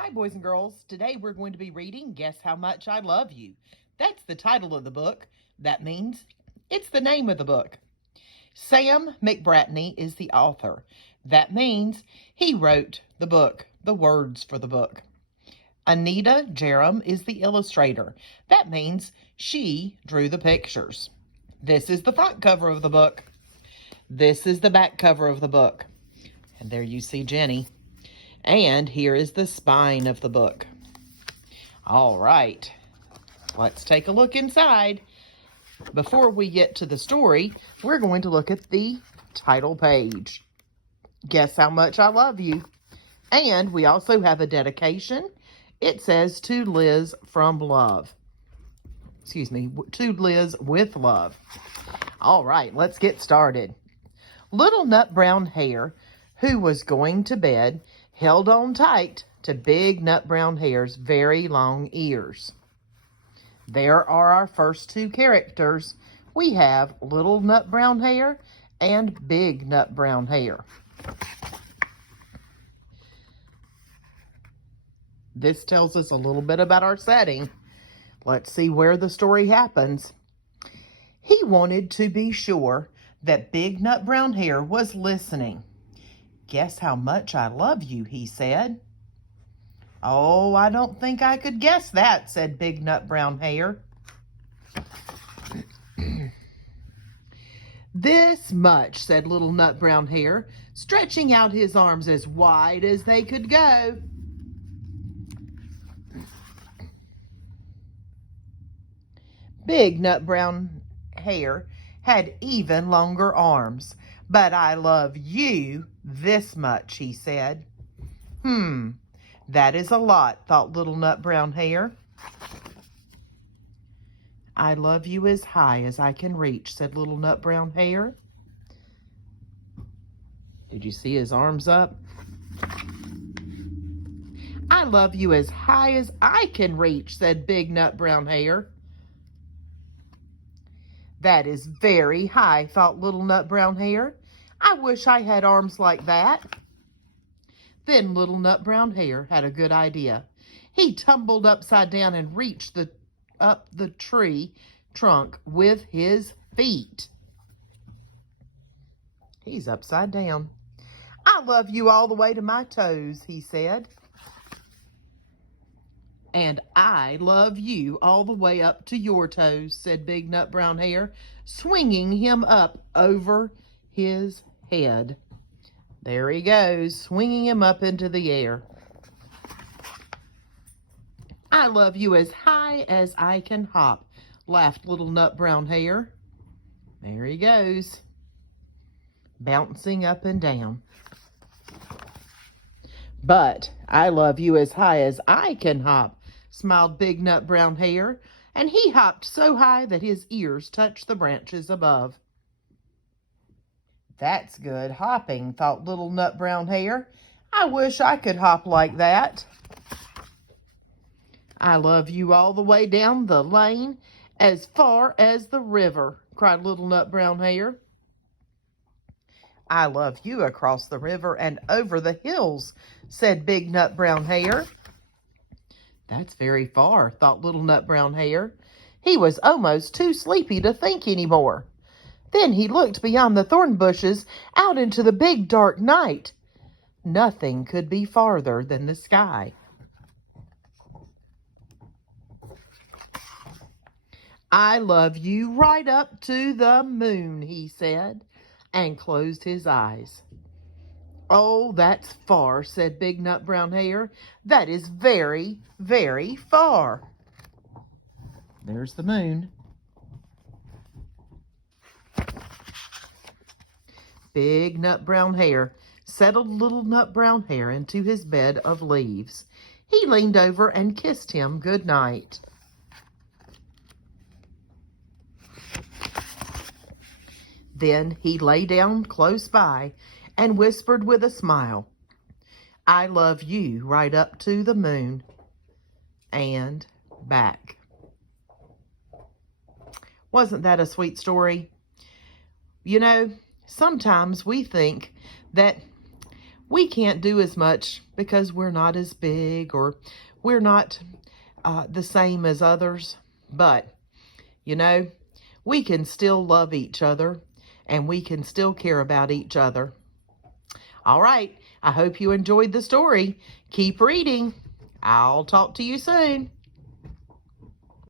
Hi, boys and girls. Today we're going to be reading Guess How Much I Love You. That's the title of the book. That means it's the name of the book. Sam McBratney is the author. That means he wrote the book, the words for the book. Anita Jerem is the illustrator. That means she drew the pictures. This is the front cover of the book. This is the back cover of the book. And there you see Jenny. And here is the spine of the book. All right, let's take a look inside. Before we get to the story, we're going to look at the title page. Guess How Much I Love You. And we also have a dedication. It says, to Liz from love. Excuse me, to Liz with love. All right, let's get started. Little nut brown hare, who was going to bed, held on tight to big nut brown hare's very long ears. There are our first two characters. We have little nut brown hare and big nut brown hare. This tells us a little bit about our setting. Let's see where the story happens. He wanted to be sure that big nut brown hare was listening. Guess how much I love you, he said. Oh, I don't think I could guess that, said big nut brown hare. This much, said little nut brown hare, stretching out his arms as wide as they could go. Big nut brown hare had even longer arms. But I love you this much, he said. That is a lot, thought little nut brown hare. I love you as high as I can reach, said little nut brown hare. Did you see his arms up? I love you as high as I can reach, said big nut brown hare. That is very high, thought little nut brown hare. I wish I had arms like that. Then little nut brown hare had a good idea. He tumbled upside down and reached up the tree trunk with his feet. He's upside down. I love you all the way to my toes, he said. And I love you all the way up to your toes, said big nut brown hare, swinging him up over his head. There he goes, swinging him up into the air. I love you as high as I can hop, laughed little nut brown hare. There he goes, bouncing up and down. But I love you as high as I can hop, smiled big nut brown hare, and he hopped so high that his ears touched the branches above. That's good hopping, thought little nut brown hare. I wish I could hop like that. I love you all the way down the lane, as far as the river, cried little nut brown hare. I love you across the river and over the hills, said big nut brown hare. That's very far, thought little nut brown hare. He was almost too sleepy to think anymore. Then he looked beyond the thorn bushes out into the big dark night. Nothing could be farther than the sky. I love you right up to the moon, he said, and closed his eyes. Oh, that's far, said big nut brown hare. That is very, very far. There's the moon. Big nut brown hare settled little nut brown hare into his bed of leaves. He leaned over and kissed him good night. Then he lay down close by and whispered with a smile, I love you right up to the moon and back. Wasn't that a sweet story? You know, sometimes we think that We can't do as much because we're not as big or we're not the same as others. But, you know, we can still love each other and we can still care about each other. All right. I hope you enjoyed the story. Keep reading. I'll talk to you soon.